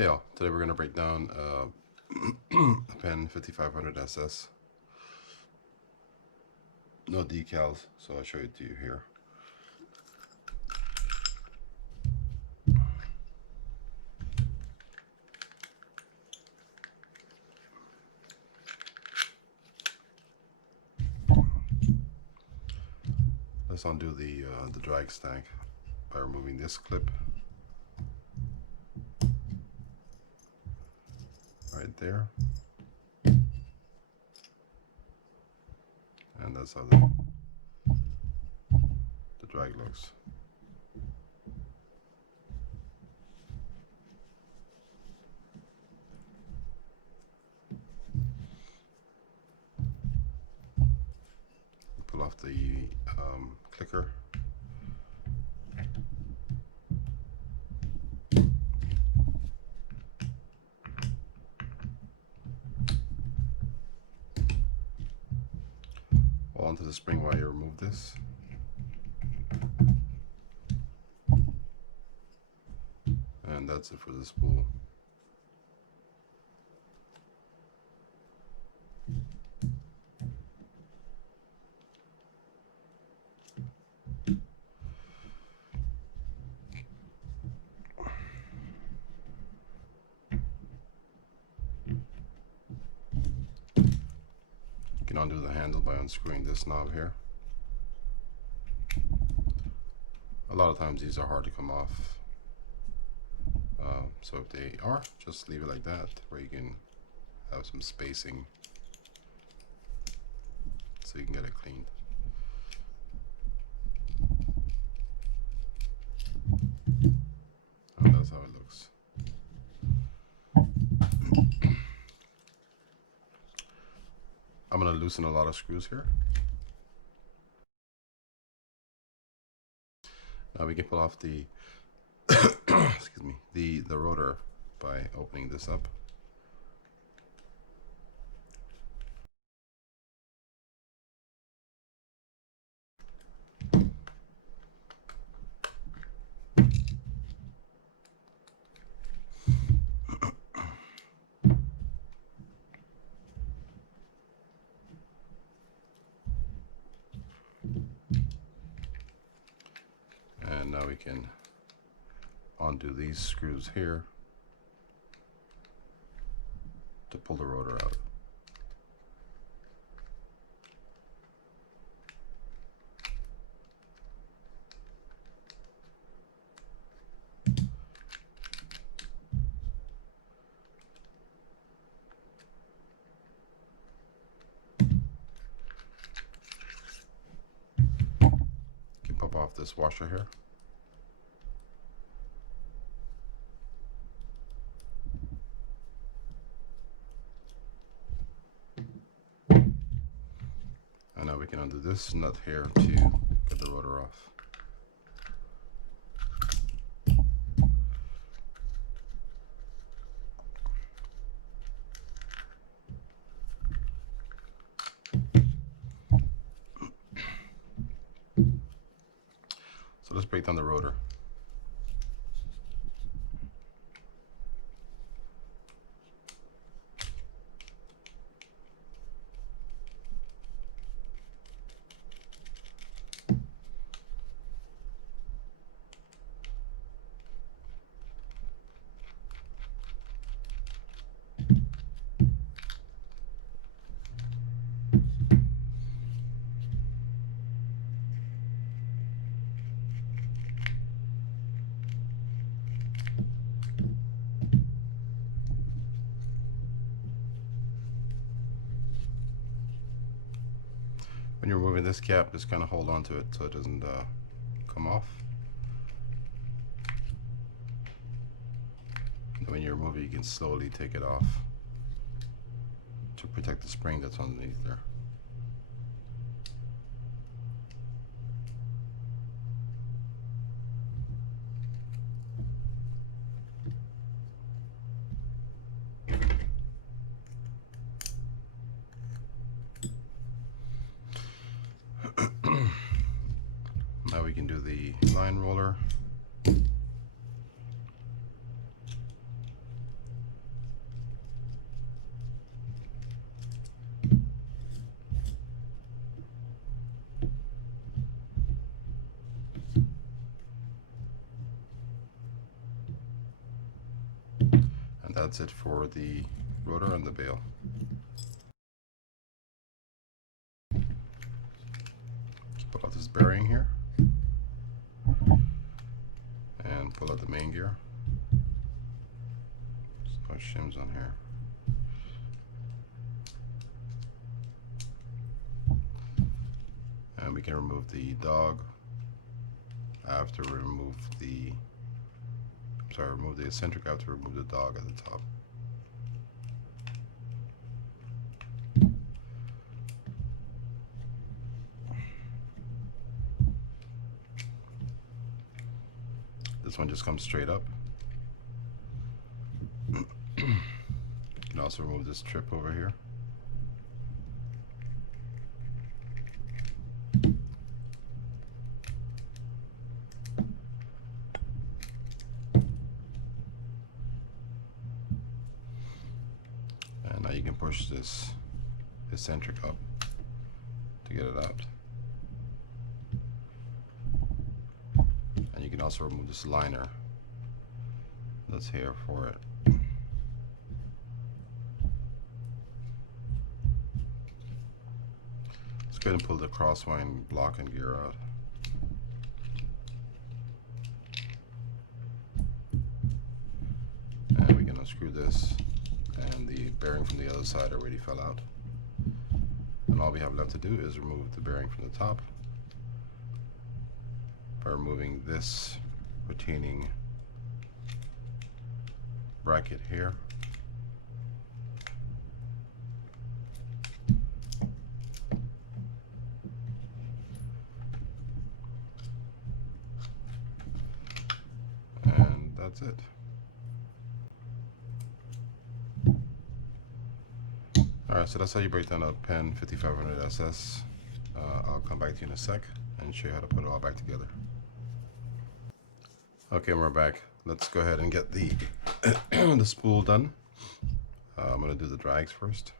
Hey all, today we're going to break down a Penn 5500 SS. No decals, so I'll show it to you here. Let's undo the drag stack by removing this clip right there, and that's how the drag looks. Pull off the clicker. Hold onto the spring while you remove this. And that's it for the spool. You can undo the handle by unscrewing this knob here. A lot of times these are hard to come off. So if they are, just leave it like that, where you can have some spacing so you can get it cleaned. And that's how it looks. I'm going to loosen a lot of screws here. Now we can pull off the excuse me, the rotor by opening this up. And now we can undo these screws here to pull the rotor out. You can pop off this washer here. And now we can undo this nut here to get the rotor off. So let's break down the rotor. When you're removing this cap, just kind of hold on to it so it doesn't come off. And when you remove it, you can slowly take it off to protect the spring that's underneath there. Now we can do the line roller. that's it for the rotor and the bail. Pull out this bearing here and pull out the main gear. There's no shims on here. And we can remove the dog after we remove the remove the eccentric after we remove the dog at the top. This one just comes straight up. You can also remove this trip over here. And now you can push this eccentric up to get it out. And you can also remove this liner that's here for it. Let's go ahead and pull the crosswind block and gear out. And we can unscrew this, and the bearing from the other side already fell out. And all we have left to do is remove the bearing from the top by removing this retaining bracket here. And that's it. Alright, so that's how you break down a Penn 5500 SS. I'll come back to you in a sec and show you how to put it all back together. Okay, we're back. Let's go ahead and get the the spool done. I'm going to do the drags first.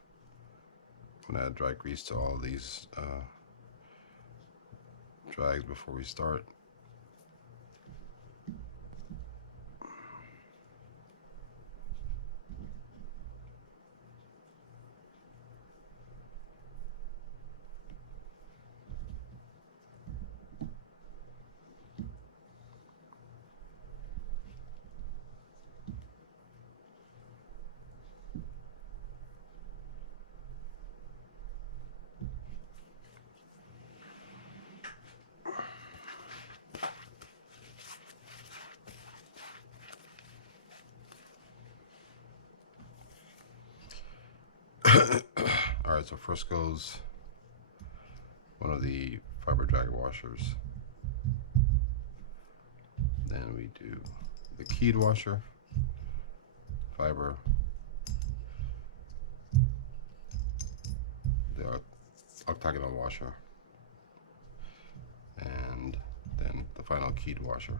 I'm going to add drag grease to all these drags before we start. Alright, so first goes one of the fiber drag washers. Then we do the keyed washer, fiber, the octagonal washer, and then the final keyed washer.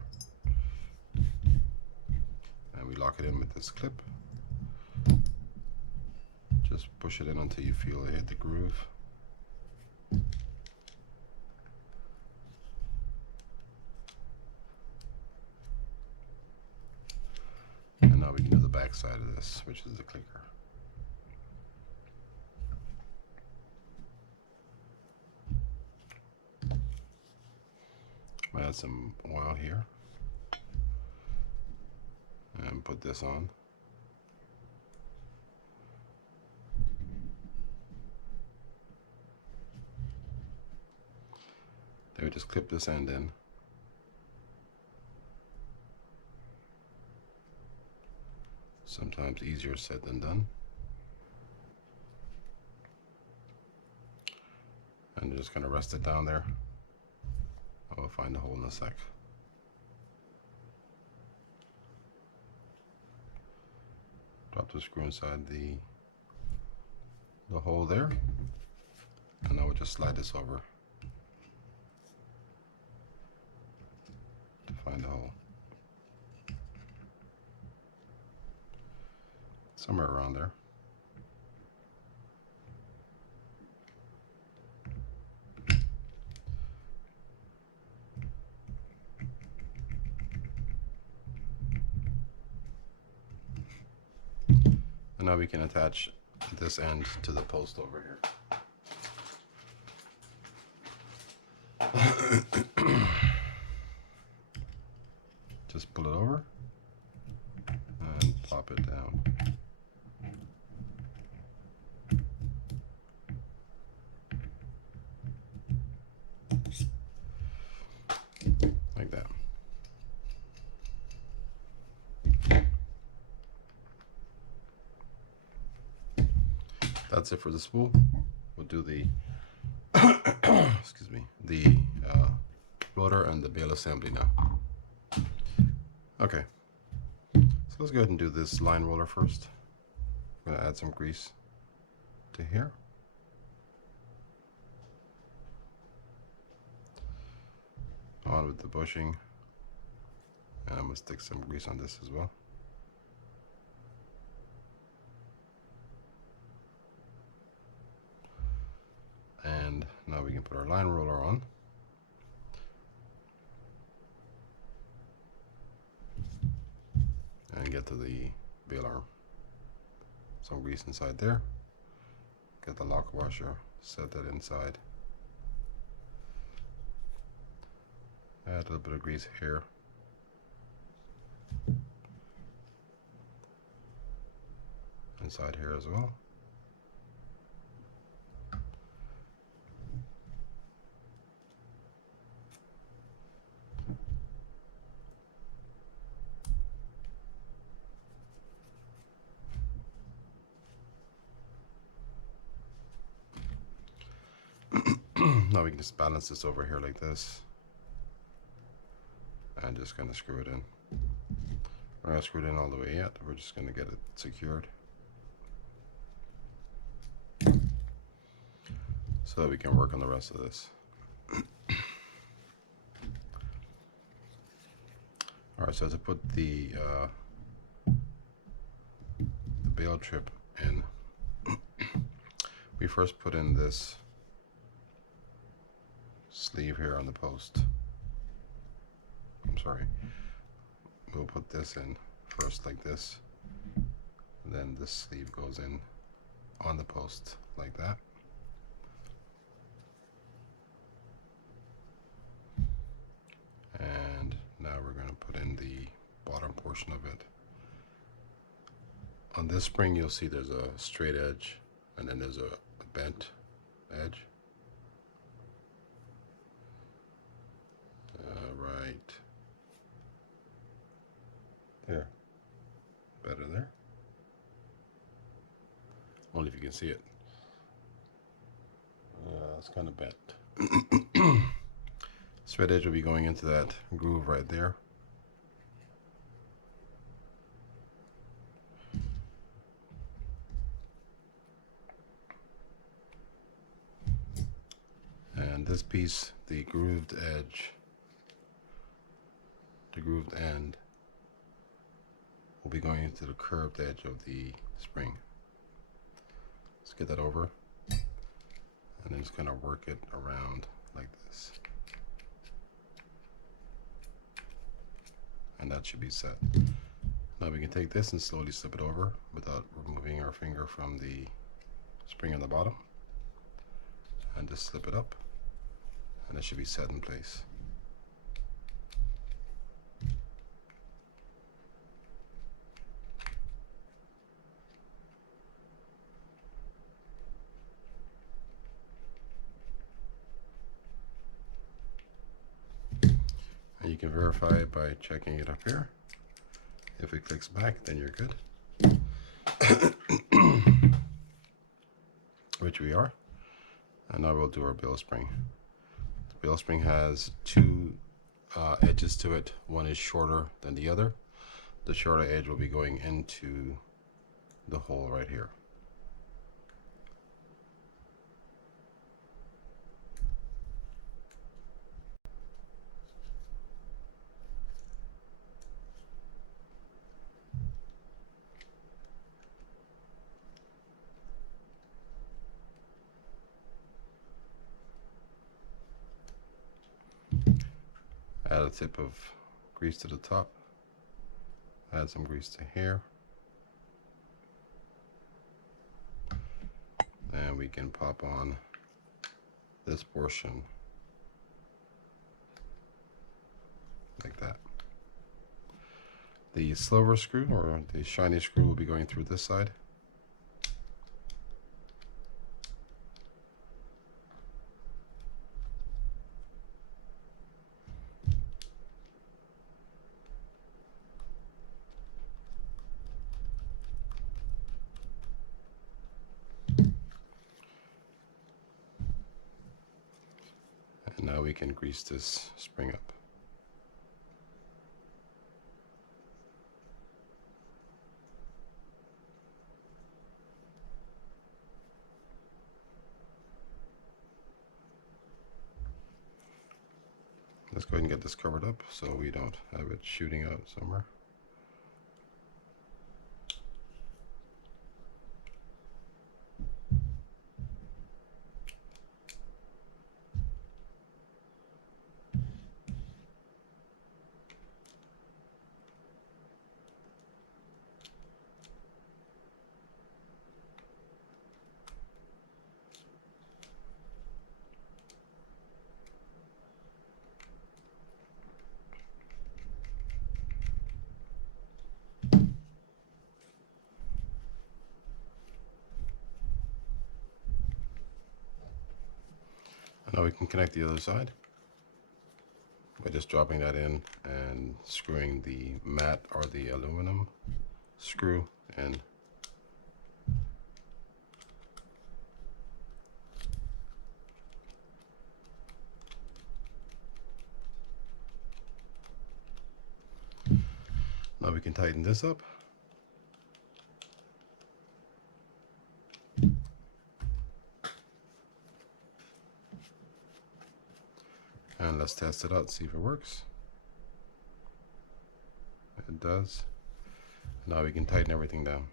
And we lock it in with this clip. Just push it in until you feel it hit the groove. And now we can do the back side of this, which is the clicker. I'm gonna add some oil here and put this on. Then we just clip this end in. Sometimes easier said than done. And just gonna rest it down there. I will find the hole in a sec. Drop the screw inside the hole there, and I will just slide this over to find the hole. Somewhere around there. And now we can attach this end to the post over here. Just pull it over and plop it down. Like that. That's it for the spool. We'll do the excuse me, the rotor and the bail assembly now. Okay, so let's go ahead and do this line roller first. I'm going to add some grease to here. On with the bushing, and I'm going to stick some grease on this as well. And now we can put our line roller on. And get to the bail arm. Some grease inside there. Get the lock washer, set that inside. Add a little bit of grease here. Inside here as well. Now we can just balance this over here like this and just kind of screw it in. We're not screwed in all the way yet. We're just going to get it secured so that we can work on the rest of this. Alright, so to put the bail trip in, we first put in this sleeve here on the post. I'm sorry. We'll put this in first like this. Then this sleeve goes in on the post like that. And now we're going to put in the bottom portion of it. On this spring you'll see there's a straight edge and then there's a bent edge. Right there. Better there. Only if you can see it. It's kind of bent. Straight edge will be going into that groove right there. And this piece, the grooved edge, the grooved end, will be going into the curved edge of the spring. Let's get that over and then just kind of work it around like this. And that should be set. Now we can take this and slowly slip it over without removing our finger from the spring on the bottom. And just slip it up and it should be set in place. And you can verify it by checking it up here. If it clicks back, then you're good. Which we are. And now we'll do our bail spring. The bail spring has two edges to it. One is shorter than the other. The shorter edge will be going into the hole right here. Add a tip of grease to the top. Add some grease to here. and we can pop on this portion like that. The silver screw, or the shiny screw, will be going through this side. And now we can grease this spring up. Let's go ahead and get this covered up so we don't have it shooting out somewhere. Now we can connect the other side by just dropping that in and screwing the mat or the aluminum screw in. Now we can tighten this up. And let's test it out, see if it works. It does. Now we can tighten everything down.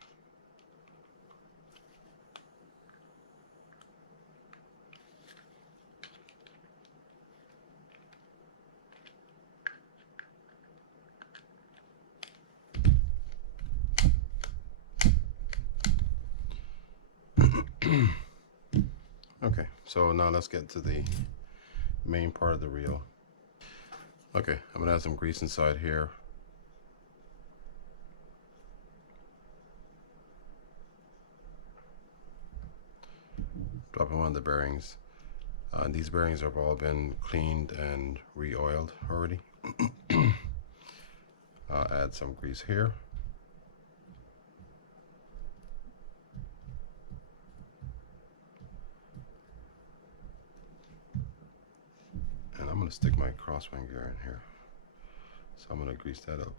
Okay, so now let's get to the main part of the reel. Okay, I'm gonna add some grease inside here. Dropping one of the bearings. These bearings have all been cleaned and re-oiled already. Add some grease here. And I'm going to stick my crosswind gear in here. So I'm going to grease that up.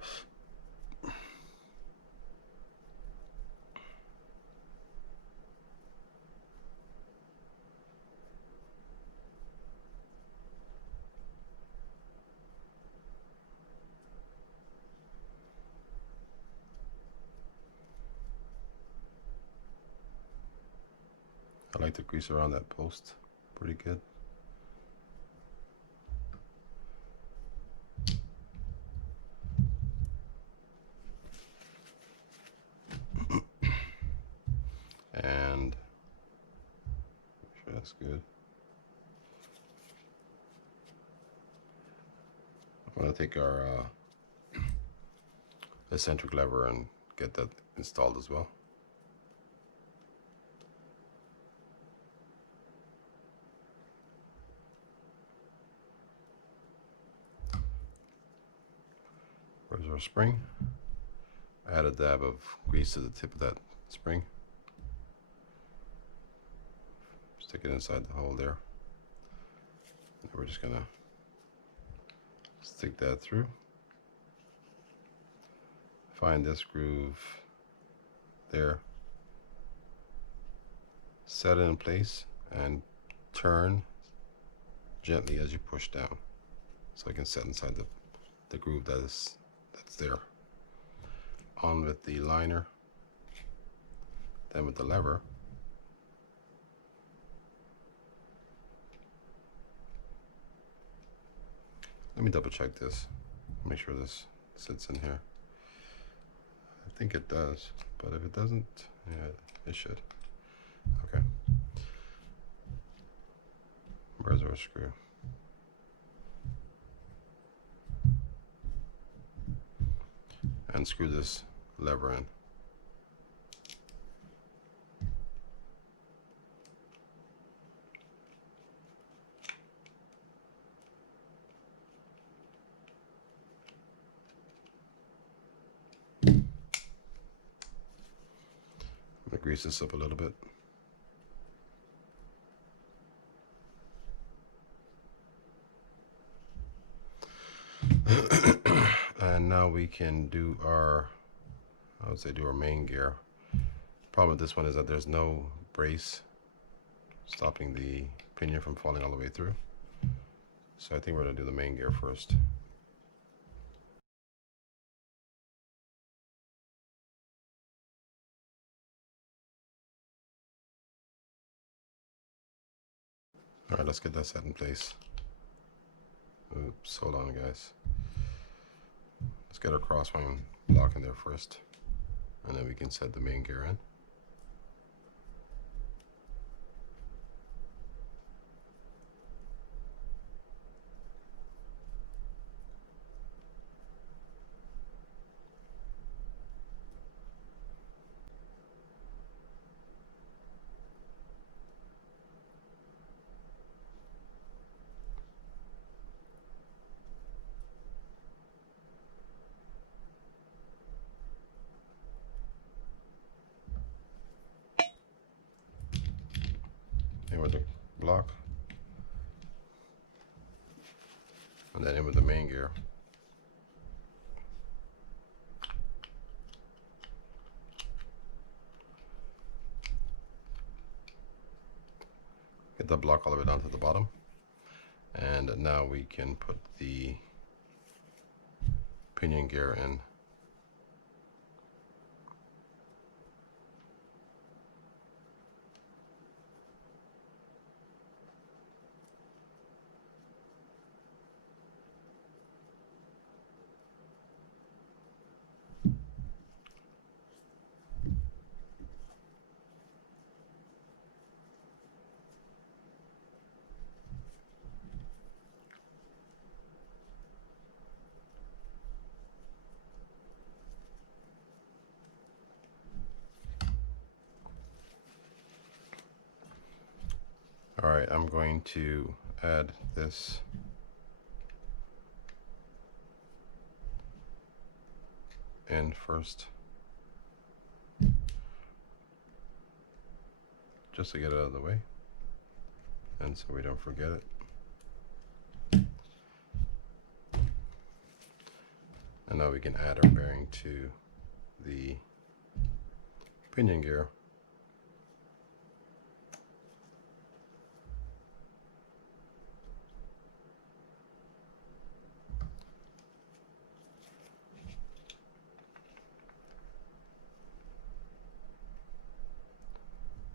I like to grease around that post pretty good. And make sure that's good. I'm going to take our eccentric lever and get that installed as well. Where's our spring? Add a dab of grease to the tip of that spring. Stick it inside the hole there. And we're just gonna stick that through. Find this groove there. Set it in place and turn gently as you push down. So I can set inside the groove that's there. On with the liner, then with the lever. Let me double check this, make sure this sits in here. I think it does, but if it doesn't, yeah, it should. Okay, Where's our screw? And screw this lever in. I'm gonna grease this up a little bit. And now we can do our, I would say do our main gear. Problem with this one is that there's no brace stopping the pinion from falling all the way through. So I think we're gonna do the main gear first. All right, let's get that set in place. Oops, hold on guys. Let's get our crosswind block in there first, and then we can set the main gear in. In with the block, and then in with the main gear. Get the block all the way down to the bottom, and now we can put the pinion gear in. All right, I'm going to add this in first, just to get it out of the way, and so we don't forget it. And now we can add our bearing to the pinion gear.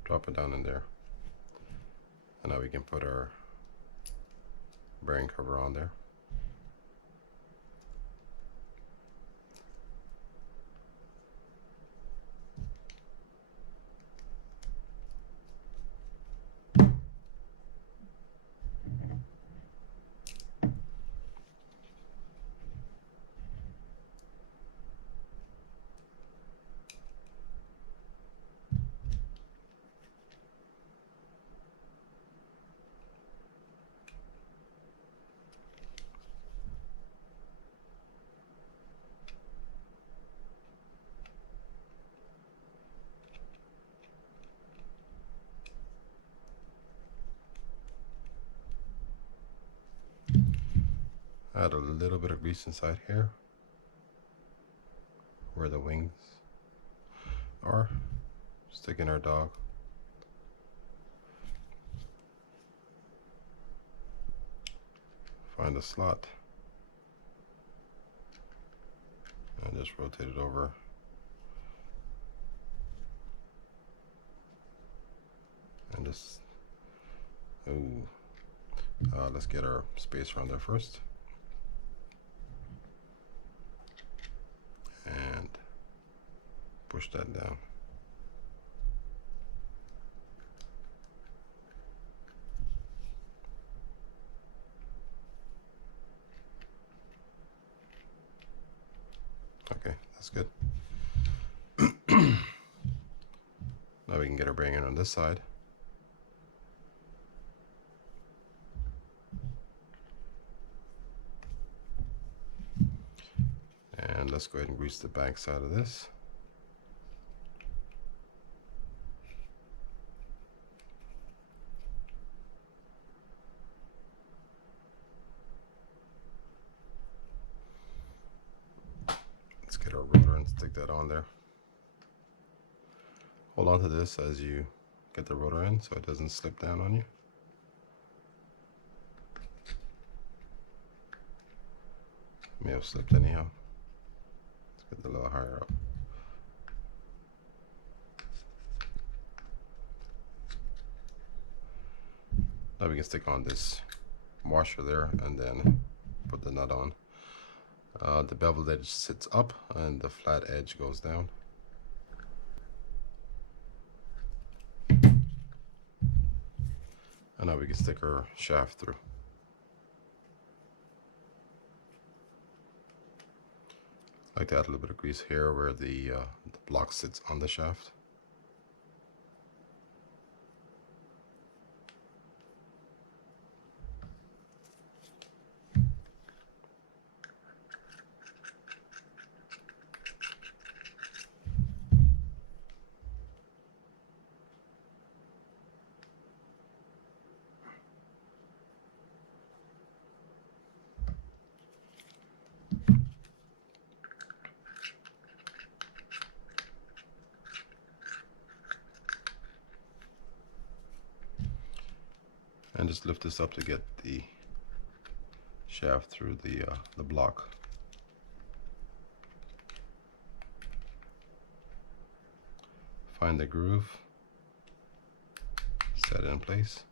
Drop it down in there, and now we can put our bearing cover on there. Add a little bit of grease inside here where the wings are. Stick in our dog. Find a slot and just rotate it over. And just, let's get our spacer on there first. And push that down. That's good. Now we can get our bearing in on this side. And let's go ahead and grease the back side of this. Let's get our rotor and stick that on there. Hold on to this as you get the rotor in so it doesn't slip down on you. May have slipped anyhow. Let's get it a little higher up. Now we can stick on this washer there and then put the nut on. The beveled edge sits up and the flat edge goes down. And now we can stick our shaft through. I like to add a little bit of grease here where the block sits on the shaft. And just lift this up to get the shaft through the block. Find the groove, set it in place.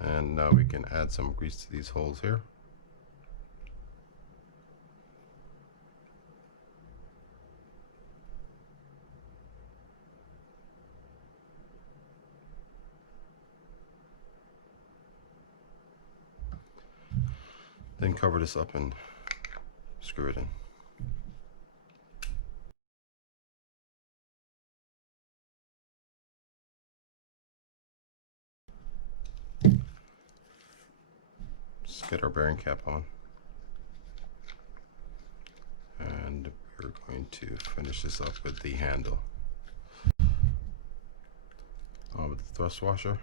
And now we can add some grease to these holes here. Then cover this up and screw it in. Just get our bearing cap on. And we're going to finish this up with the handle. With the thrust washer,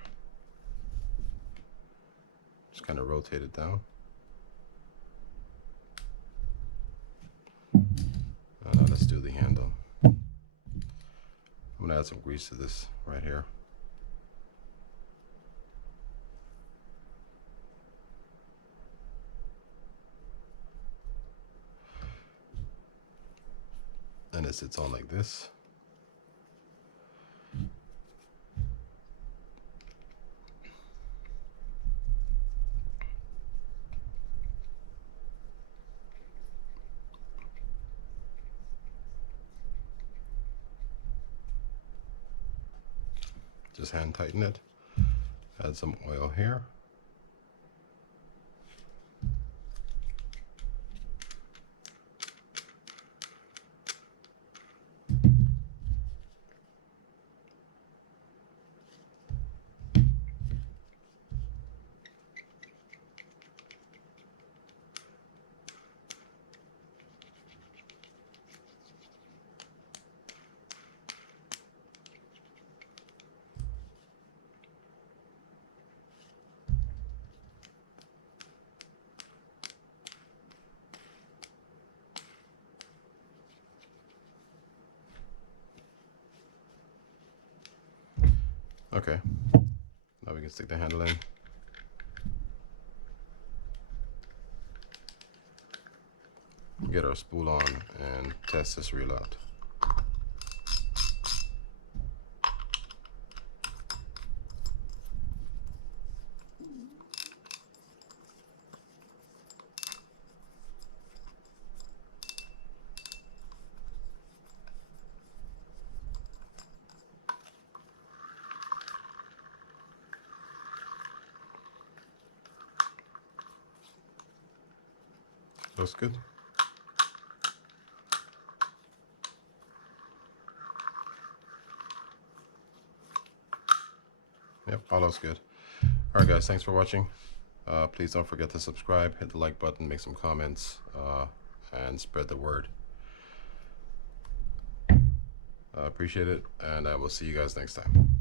just kind of rotate it down. Let's do the handle. I'm going to add some grease to this right here. And it sits on like this. Just hand tighten it. Add some oil here. Okay, now we can stick the handle in. Get our spool on and test this reel out. looks good. Yep, all looks good. All right, guys, thanks for watching. Please don't forget to subscribe, hit the like button, make some comments, and spread the word. I appreciate it, and I will see you guys next time.